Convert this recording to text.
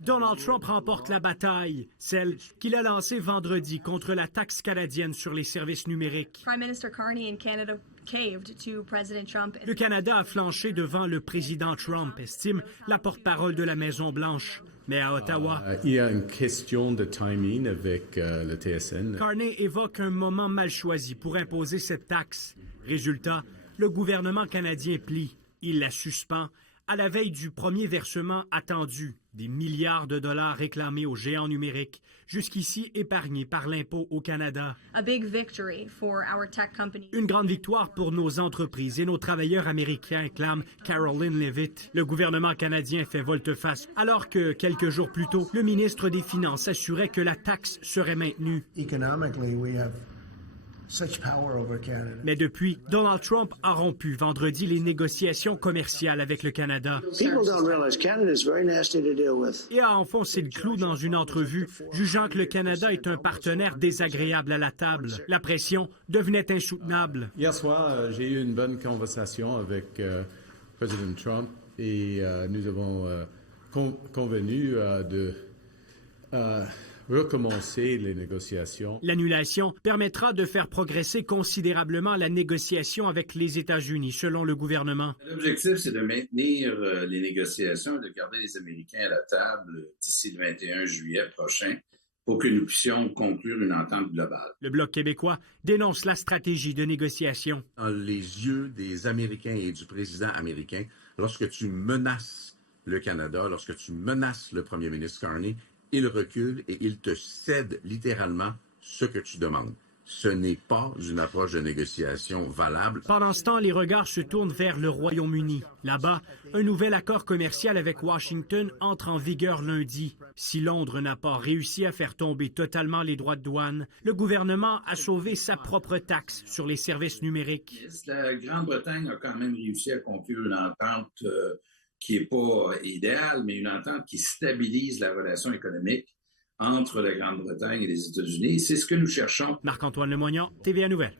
Donald Trump remporte la bataille, celle qu'il a lancée vendredi contre la taxe canadienne sur les services numériques. Prime Minister Carney in Canada caved to President Trump. Le Canada a flanché devant le président Trump, estime la porte-parole de la Maison-Blanche. Mais à Ottawa, il y a une question de timing avec le TSN. Carney évoque un moment mal choisi pour imposer cette taxe. Résultat, le gouvernement canadien plie. Il la suspend à la veille du premier versement attendu, des milliards de dollars réclamés aux géants numériques, jusqu'ici épargnés par l'impôt au Canada. A big victory for our tech companies. Une grande victoire pour nos entreprises et nos travailleurs américains, clame Caroline Leavitt. Le gouvernement canadien fait volte-face, alors que quelques jours plus tôt, le ministre des Finances assurait que la taxe serait maintenue. Economically, we have such power over Canada. Mais depuis, Donald Trump a rompu vendredi les négociations commerciales avec le Canada People don't realize Canada is very nasty to deal with. et a enfoncé le clou dans une entrevue, jugeant que le Canada est un partenaire désagréable à la table. La pression devenait insoutenable. Hier soir, j'ai eu une bonne conversation avec Président Trump et nous avons convenu de recommencer les négociations. L'annulation permettra de faire progresser considérablement la négociation avec les États-Unis, selon le gouvernement. L'objectif, c'est de maintenir les négociations et de garder les Américains à la table d'ici le 21 juillet prochain pour que nous puissions conclure une entente globale. Le Bloc québécois dénonce la stratégie de négociation. Dans les yeux des Américains et du président américain, lorsque tu menaces le Canada, lorsque tu menaces le premier ministre Carney, il recule et il te cède littéralement ce que tu demandes. Ce n'est pas une approche de négociation valable. Pendant ce temps, les regards se tournent vers le Royaume-Uni. Là-bas, un nouvel accord commercial avec Washington entre en vigueur lundi. Si Londres n'a pas réussi à faire tomber totalement les droits de douane, le gouvernement a sauvé sa propre taxe sur les services numériques. La Grande-Bretagne a quand même réussi à conclure une entente qui n'est pas idéale, mais une entente qui stabilise la relation économique entre la Grande-Bretagne et les États-Unis. C'est ce que nous cherchons. Marc-Antoine Lemoignan, TVA Nouvelles.